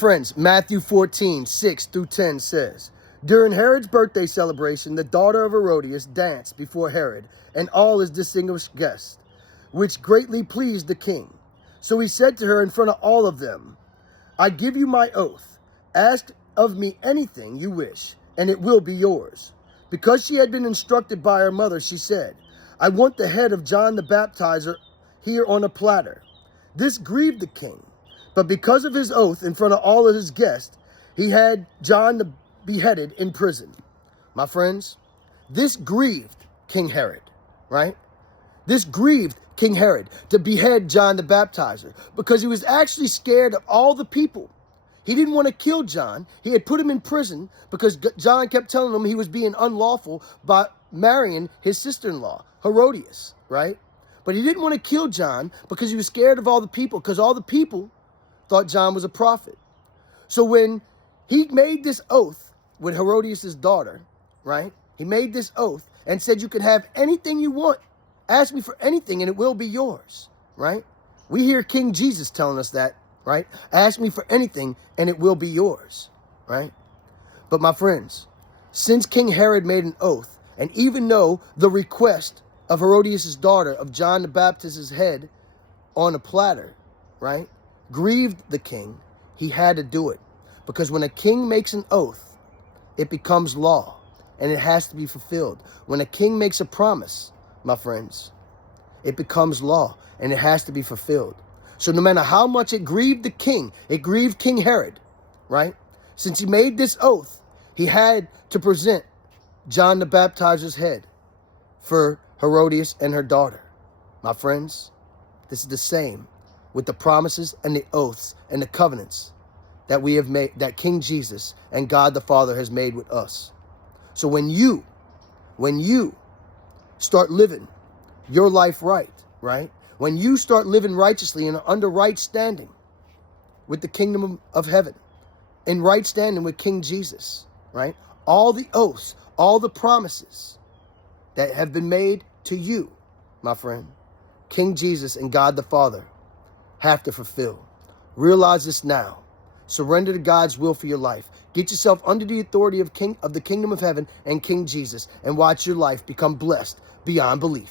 Friends, Matthew 14:6-10 says, during Herod's birthday celebration, the daughter of Herodias danced before Herod and all his distinguished guests, which greatly pleased the king. So he said to her in front of all of them, I give you my oath. Ask of me anything you wish, and it will be yours. Because she had been instructed by her mother, she said, I want the head of John the Baptizer here on a platter. This grieved the king, but because of his oath in front of all of his guests, he had John beheaded in prison. My friends, this grieved King Herod, right? This grieved King Herod to behead John the Baptizer because he was actually scared of all the people. He didn't want to kill John. He had put him in prison because John kept telling him he was being unlawful by marrying his sister-in-law, Herodias, right? But he didn't want to kill John because he was scared of all the people, because all the people thought John was a prophet. So when he made this oath with Herodias' daughter, right? He made this oath and said, you can have anything you want. Ask me for anything and it will be yours, right? We hear King Jesus telling us that, right? Ask me for anything and it will be yours, right? But my friends, since King Herod made an oath, and even though the request of Herodias' daughter of John the Baptist's head on a platter, right, grieved the king, he had to do it. Because when a king makes an oath, it becomes law and it has to be fulfilled. When a king makes a promise, my friends, it becomes law and it has to be fulfilled. So no matter how much it grieved the king, it grieved King Herod, right? Since he made this oath, he had to present John the Baptizer's head for Herodias and her daughter. My friends, this is the same with the promises and the oaths and the covenants that we have made, that King Jesus and God the Father has made with us. So when you start living your life right, when you start living righteously and under right standing with the kingdom of heaven, in right standing with King Jesus, right? All the oaths, all the promises that have been made to you, my friend, King Jesus and God the Father have to fulfill. Realize this now. Surrender to God's will for your life. Get yourself under the authority of the kingdom of heaven and King Jesus, and watch your life become blessed beyond belief.